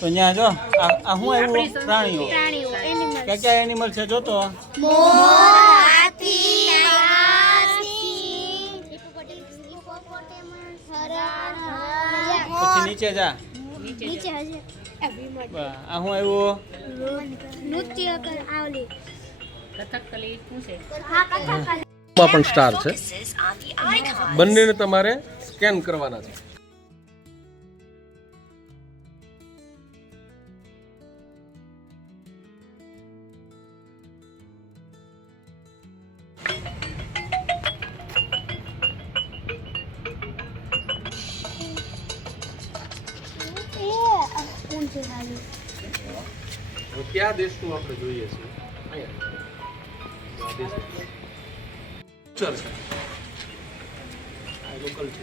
તો ત્યાં જો આ શું આવ્યું? પ્રાણીઓ. ક્યાં ક્યાં એનિમલ છે જોતો? પછી નીચે જા. આ શું આવ્યું? પણ સ્ટાર છે, બંનેને તમારે સ્કેન કરવાના છે. કયા દેશનું આપણે જોઈએ છીએ? લોકલ છે.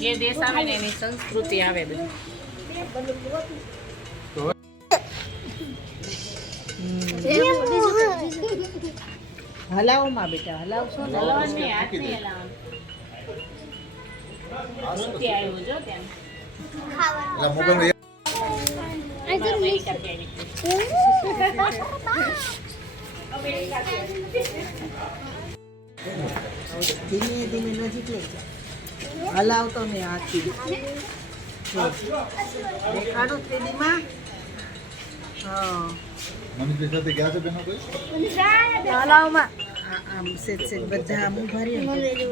જે દેશ આવે ને એની સંસ્કૃતિ આવે બધી. હલાવમાં બેટા હલાવશો ને હલાવવાની હાથ નહીં હલાવવાનો. નૃત્ય આવ્યું જો ત્યાં. ધીમે ધીમે નજીક લઈ જા, હલાવતો ને હાથથી દેખાડો તેદીમાં. હા હલાવમાં આમ સેજ સેજ બધા આમ ઉભા રહે.